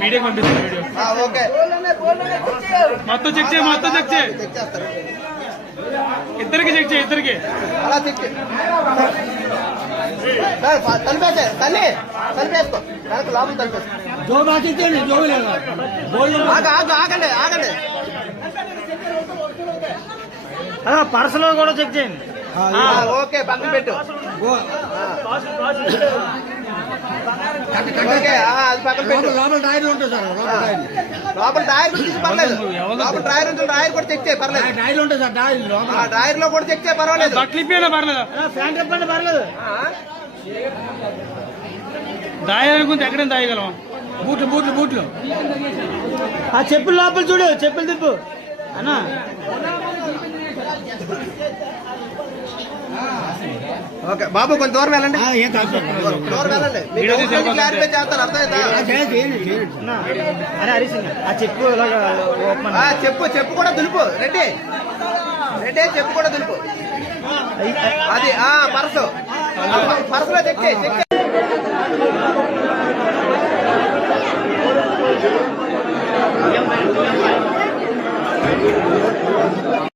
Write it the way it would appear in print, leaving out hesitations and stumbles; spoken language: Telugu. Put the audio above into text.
మీడియాకి పంపిస్తాను వీడియో. ఓకే మొత్తం చెక్ చేయి, మొత్తం చెక్ చేయి, ఇద్దరికి చెక్ చేయి, ఇద్దరికి అలా చెక్ చేయి. తలిపేసే తల్లి తలిపేసుకో, వెనక లోపల తలిపేసుకో. ఆగండి ఆగండి. పర్సలో కూడా చెక్ చేయండి. ఓకే పక్కన పెట్టు. ఓకే అది పక్కన పెట్టు. లోపల టైర్లు ఉంటాయి సార్, లోపల టైర్ తీసి పర్లేదు. లోపల టైర్ ఉంటుంది, టైర్ కూడా చెక్ చేయి పర్లేదు. టైర్లు ఉంటాయి సార్, టైర్ లో కూడా చెక్ చేయి పర్వాలేదు. బట్టలు పర్లేదు, ఫ్యాన్ చెప్పండి పర్లేదు. దాయాలనుకుంటే ఎక్కడైనా దాయగలం. బూట్లు బూట్లు బూట్లు ఆ చెప్పులు లోపల చూడు, చెప్పులు తిప్పు అన్నా. ఓకే బాబు కొంచెం దూరం వెళ్ళండి, దూరం వెళ్ళండి. క్లారిఫై చేస్తారు, అర్థమైందా? అరే హరీష్ ఆ చెప్పు చెప్పు చెప్పు కూడా దులుపు. రెడ్డి రెడ్డి చెప్పు కూడా దులుపు. అది పర్సు పర్సులో చెక్ చేయి, చెక్ చేయి.